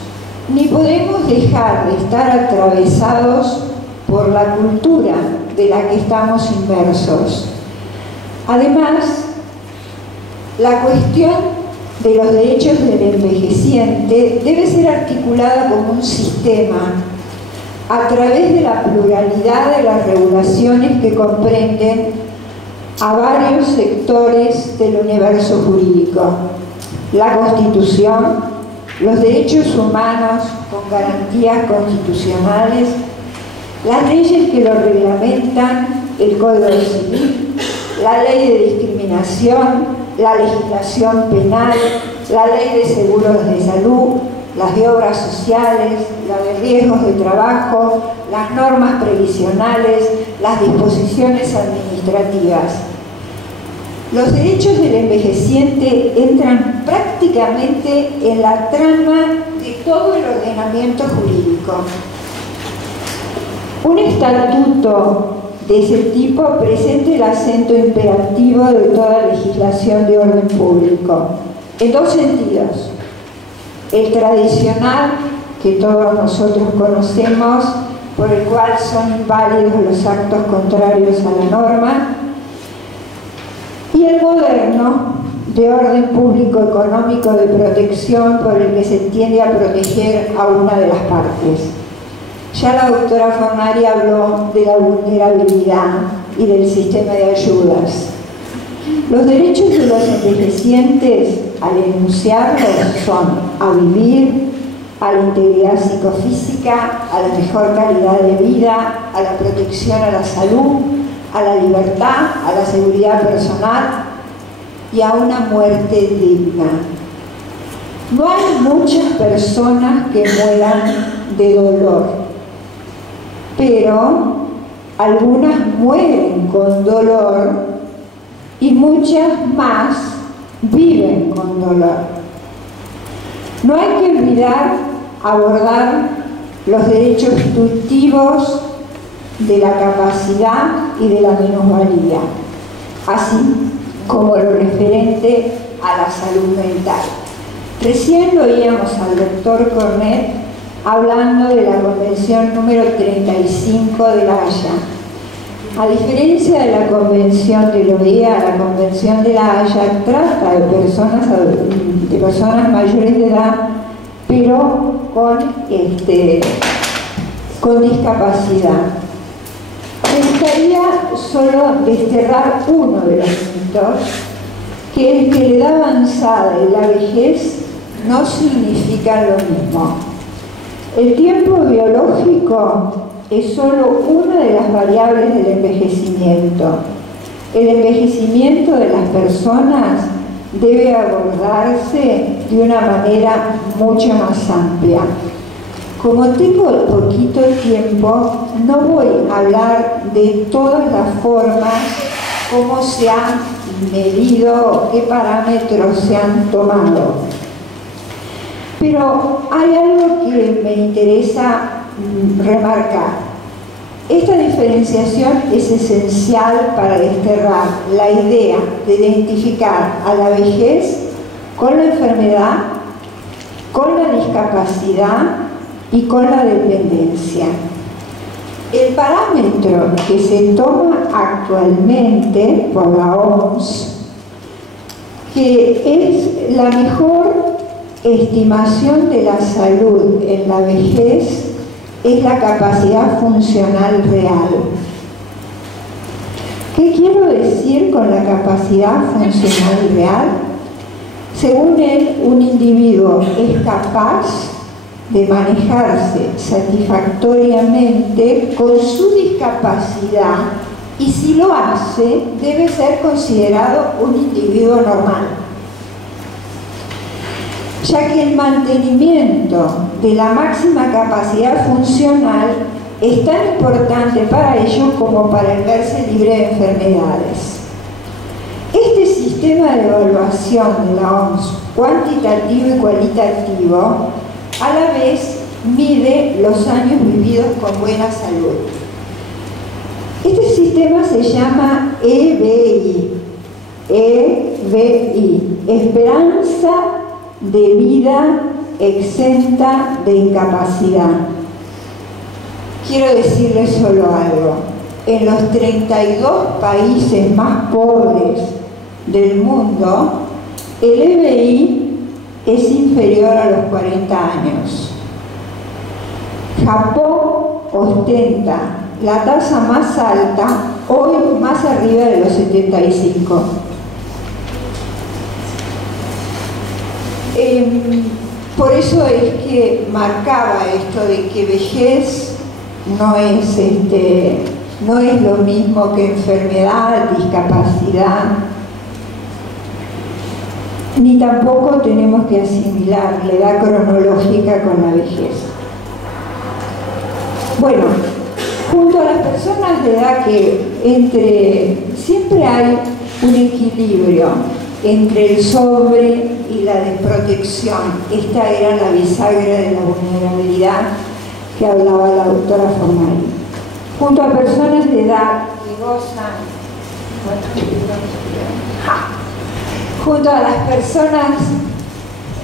ni podemos dejar de estar atravesados por la cultura de la que estamos inmersos. Además, la cuestión de los derechos del envejeciente debe ser articulada como un sistema a través de la pluralidad de las regulaciones que comprenden a varios sectores del universo jurídico: la Constitución, los derechos humanos con garantías constitucionales, las leyes que lo reglamentan, el Código Civil, la ley de discriminación, la legislación penal, la ley de seguros de salud, las de obras sociales, la de riesgos de trabajo, las normas previsionales, las disposiciones administrativas. Los derechos del envejeciente entran prácticamente en la trama de todo el ordenamiento jurídico. Un estatuto de ese tipo presenta el acento imperativo de toda legislación de orden público, en dos sentidos: el tradicional, que todos nosotros conocemos, por el cual son inválidos los actos contrarios a la norma, y el moderno, de orden público económico de protección, por el que se tiende a proteger a una de las partes. Ya la doctora Fornari habló de la vulnerabilidad y del sistema de ayudas. Los derechos de los envejecientes, al enunciarlos, son a vivir, a la integridad psicofísica, a la mejor calidad de vida, a la protección a la salud, a la libertad, a la seguridad personal y a una muerte digna. No hay muchas personas que mueran de dolor, pero algunas mueren con dolor y muchas más viven con dolor. No hay que olvidar abordar los derechos tuitivos de la capacidad y de la minusvalía, así como lo referente a la salud mental. Recién lo oíamos al doctor Cornet hablando de la Convención número 35 de La Haya. A diferencia de la Convención de la OEA, la Convención de la Haya trata de personas mayores de edad, pero con discapacidad. Me gustaría solo desterrar uno de los mitos, que es que la edad avanzada y la vejez no significan lo mismo. El tiempo biológico es solo una de las variables del envejecimiento. El envejecimiento de las personas debe abordarse de una manera mucho más amplia. Como tengo poquito tiempo, no voy a hablar de todas las formas, cómo se han medido, qué parámetros se han tomado. Pero hay algo que me interesa remarcar. Esta diferenciación es esencial para desterrar la idea de identificar a la vejez con la enfermedad, con la discapacidad y con la dependencia. El parámetro que se toma actualmente por la OMS, que es la mejor estimación de la salud en la vejez, es la capacidad funcional real. ¿Qué quiero decir con la capacidad funcional real? Según él, un individuo es capaz de manejarse satisfactoriamente con su discapacidad y si lo hace, debe ser considerado un individuo normal, ya que el mantenimiento de la máxima capacidad funcional es tan importante para ellos como para el verse libre de enfermedades. Este sistema de evaluación de la OMS, cuantitativo y cualitativo, a la vez mide los años vividos con buena salud. Este sistema se llama EBI, Esperanza de Vida Exenta de Incapacidad. Quiero decirles solo algo. En los 32 países más pobres del mundo, el EBI es inferior a los 40 años. Japón ostenta la tasa más alta, hoy más arriba de los 75. Por eso es que marcaba esto de que vejez no es lo mismo que enfermedad, discapacidad, ni tampoco tenemos que asimilar la edad cronológica con la vejez. Bueno, junto a las personas de edad siempre hay un equilibrio entre el sobre y la desprotección. Esta era la bisagra de la vulnerabilidad que hablaba la doctora Fornari. Junto a personas de edad que gozan, junto a las personas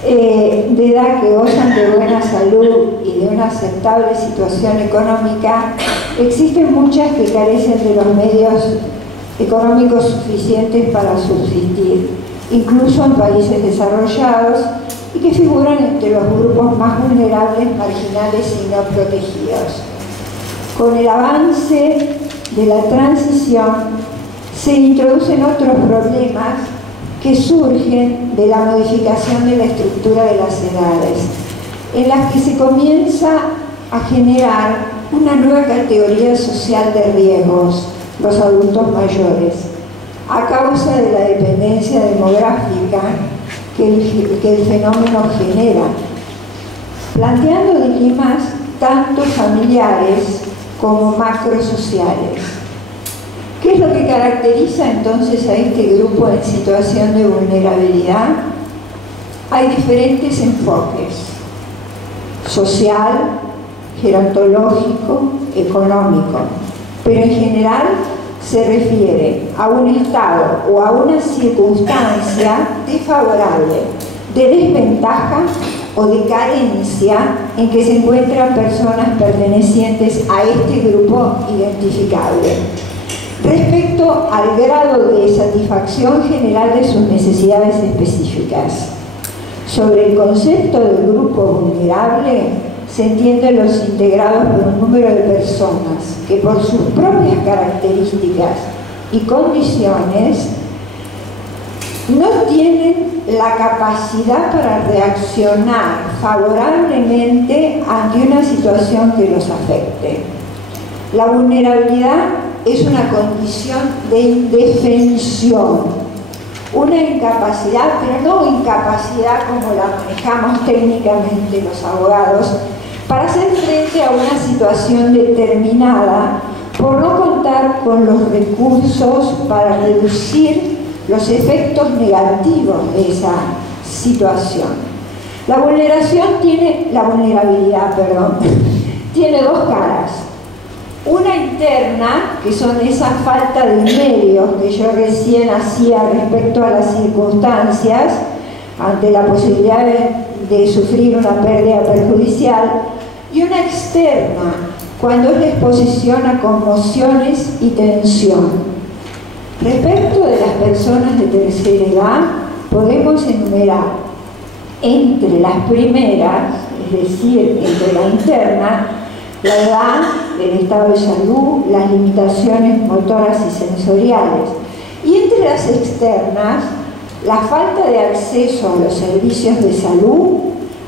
de edad que gozan de buena salud y de una aceptable situación económica, existen muchas que carecen de los medios económicos suficientes para subsistir, incluso en países desarrollados, y que figuran entre los grupos más vulnerables, marginales y no protegidos. Con el avance de la transición se introducen otros problemas que surgen de la modificación de la estructura de las edades, en las que se comienza a generar una nueva categoría social de riesgos, los adultos mayores, a causa de la dependencia demográfica que el fenómeno genera, planteando dilemas tanto familiares como macrosociales. ¿Qué es lo que caracteriza entonces a este grupo en situación de vulnerabilidad? Hay diferentes enfoques: social, gerontológico, económico, pero en general se refiere a un estado o a una circunstancia desfavorable, de desventaja o de carencia en que se encuentran personas pertenecientes a este grupo identificable. respecto al grado de satisfacción general de sus necesidades específicas. Sobre el concepto del grupo vulnerable se entienden los integrados por un número de personas que por sus propias características y condiciones no tienen la capacidad para reaccionar favorablemente ante una situación que los afecte. La vulnerabilidad es una condición de indefensión, una incapacidad, pero no incapacidad como la manejamos técnicamente los abogados, para hacer frente a una situación determinada por no contar con los recursos para reducir los efectos negativos de esa situación. La vulnerabilidad tiene dos caras. Una interna, que son esa falta de medios que yo recién hacía respecto a las circunstancias, ante la posibilidad de sufrir una pérdida perjudicial, y una externa, cuando es la exposición a conmociones y tensión. Respecto de las personas de tercera edad, podemos enumerar entre las primeras, es decir, entre la interna, la edad, el estado de salud, las limitaciones motoras y sensoriales. Y entre las externas, la falta de acceso a los servicios de salud,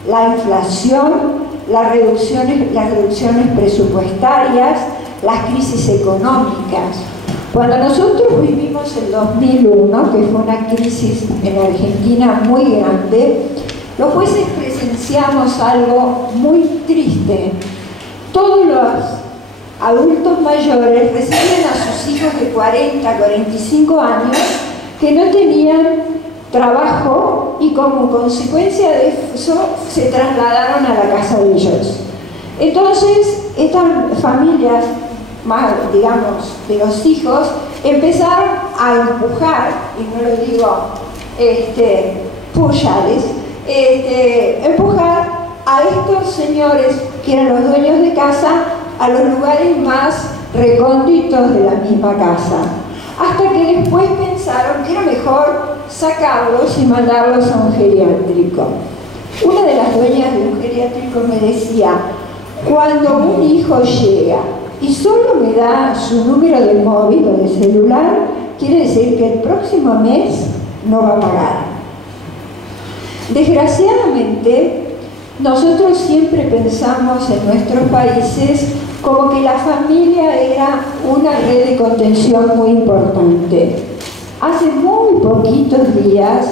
la inflación, las reducciones presupuestarias, las crisis económicas. Cuando nosotros vivimos el 2001, que fue una crisis en Argentina muy grande, los jueces presenciamos algo muy triste. Todos los adultos mayores recibían a sus hijos de 40, 45 años que no tenían trabajo y como consecuencia de eso se trasladaron a la casa de ellos. Entonces, estas familias, más, digamos, de los hijos, empezaron a empujar, y no lo digo puyales, empujar a estos señores que eran los dueños de casa a los lugares más recónditos de la misma casa, hasta que después pensaron que era mejor sacarlos y mandarlos a un geriátrico. Una de las dueñas de un geriátrico me decía: cuando un hijo llega y solo me da su número de móvil o de celular, quiere decir que el próximo mes no va a pagar. Desgraciadamente, nosotros siempre pensamos en nuestros países como que la familia era una red de contención muy importante. Hace muy poquitos días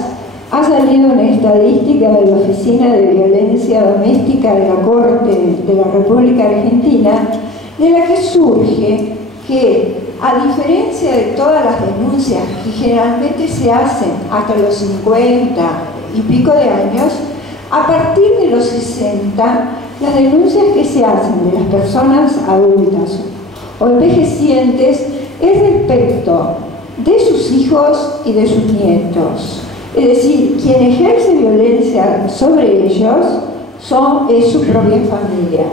ha salido una estadística de la Oficina de Violencia Doméstica de la Corte de la República Argentina, de la que surge que, a diferencia de todas las denuncias que generalmente se hacen hasta los 50 y pico de años, a partir de los 60, las denuncias que se hacen de las personas adultas o envejecientes es respecto de sus hijos y de sus nietos. Es decir, quien ejerce violencia sobre ellos es su propia familia.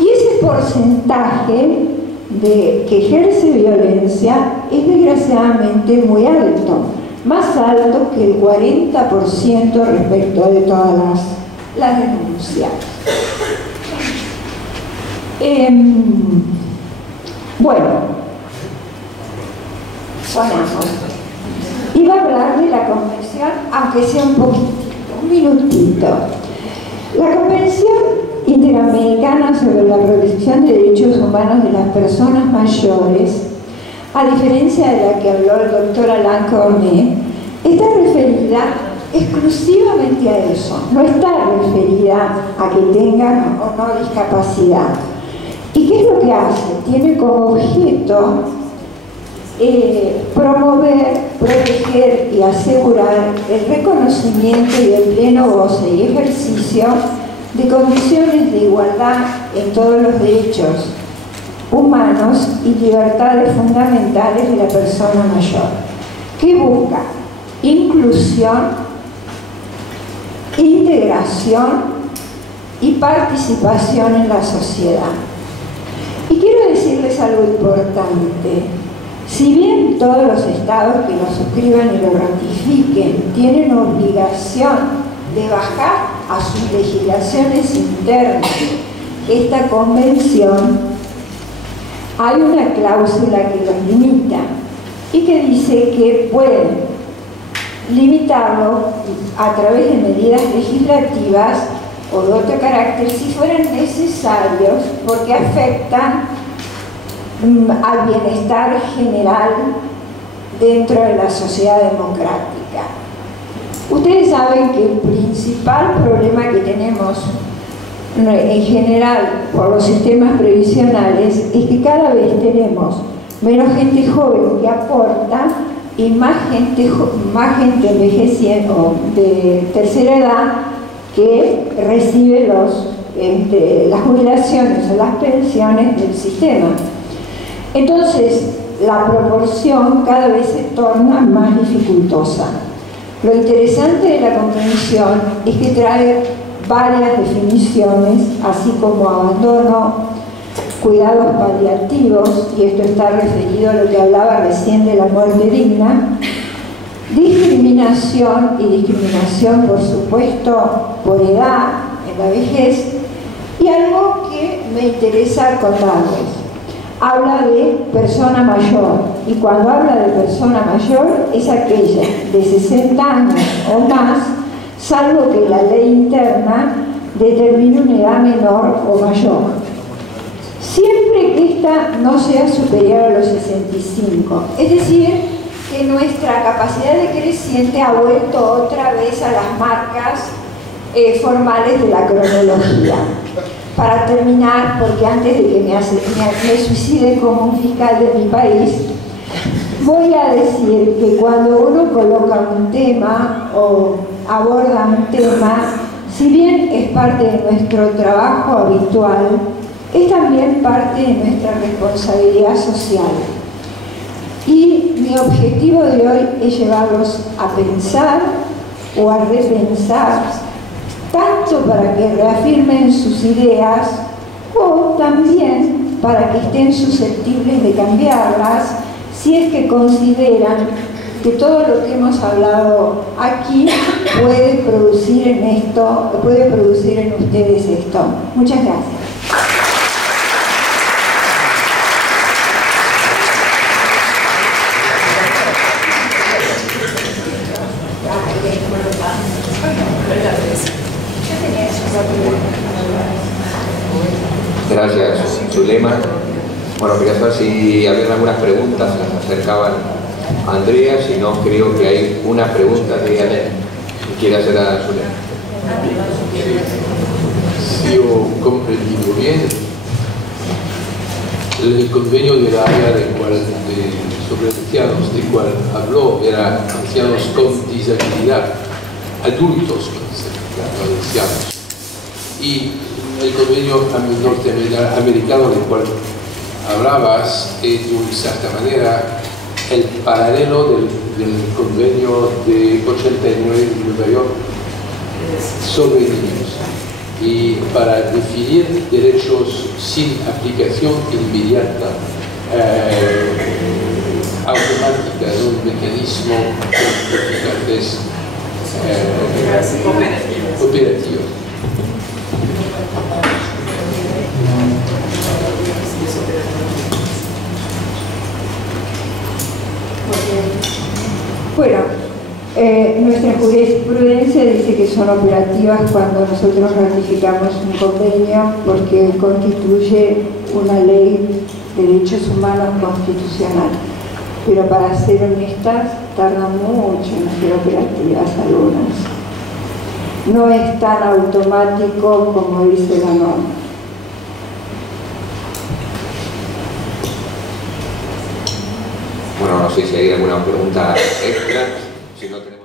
Y ese porcentaje de que ejerce violencia es desgraciadamente muy alto, más alto que el 40% respecto de todas las denuncias. Bueno, sonamos. Iba a hablar de la convención, aunque sea un poquitito, un minutito. La Convención Interamericana sobre la Protección de Derechos Humanos de las Personas Mayores, a diferencia de la que habló el doctor Alain Cornet, está referida exclusivamente a eso, no está referida a que tengan o no discapacidad. ¿Y qué es lo que hace? Tiene como objeto promover, proteger y asegurar el reconocimiento y el pleno goce y ejercicio de condiciones de igualdad en todos los derechos humanos y libertades fundamentales de la persona mayor, que busca inclusión, integración y participación en la sociedad. Y quiero decirles algo importante. Si bien todos los estados que lo suscriban y lo ratifiquen tienen obligación de bajar a sus legislaciones internas esta convención, hay una cláusula que los limita y que dice que pueden limitarlo a través de medidas legislativas o de otro carácter si fueran necesarios porque afectan al bienestar general dentro de la sociedad democrática. Ustedes saben que el principal problema que tenemos en general por los sistemas previsionales es que cada vez tenemos menos gente joven que aporta y más gente envejeciendo de tercera edad que recibe las jubilaciones o las pensiones del sistema. Entonces, la proporción cada vez se torna más dificultosa. Lo interesante de la convención es que trae varias definiciones, así como abandono, cuidados paliativos, y esto está referido a lo que hablaba recién de la muerte digna, discriminación y discriminación, por supuesto, por edad, en la vejez, y algo que me interesa contarles. Habla de persona mayor, y cuando habla de persona mayor es aquella de 60 años o más, salvo que la ley interna determine una edad menor o mayor, siempre que ésta no sea superior a los 65. Es decir, que nuestra capacidad decreciente ha vuelto otra vez a las marcas formales de la cronología. Para terminar, porque antes de que me suicide como un fiscal de mi país, voy a decir que cuando uno coloca un tema o aborda un tema, si bien es parte de nuestro trabajo habitual, es también parte de nuestra responsabilidad social. Y mi objetivo de hoy es llevarlos a pensar o a repensar, tanto para que reafirmen sus ideas o también para que estén susceptibles de cambiarlas si es que consideran que todo lo que hemos hablado aquí puede producir en ustedes esto. Muchas gracias. Gracias, Zulema. Bueno, quería saber si habían algunas preguntas, se las acercaban a Andrea, si no, creo que hay una pregunta que quiere hacer a Zulema. Si yo comprendí muy bien, el convenio de la área sobre ancianos del cual habló era ancianos con disabilidad, adultos con disabilidad, no ancianos. Y el convenio norteamericano del cual hablabas es de una cierta manera el paralelo del convenio de 89 de Nueva York sobre niños. Y para definir derechos sin aplicación inmediata, automática, de un mecanismo eficaces operativo. Bueno, nuestra jurisprudencia dice que son operativas cuando nosotros ratificamos un convenio porque constituye una ley de derechos humanos constitucional. Pero para ser honestas, tardan mucho en ser operativas algunas. No es tan automático como dice la norma. Bueno, no sé si hay alguna pregunta extra. Si no tenemos...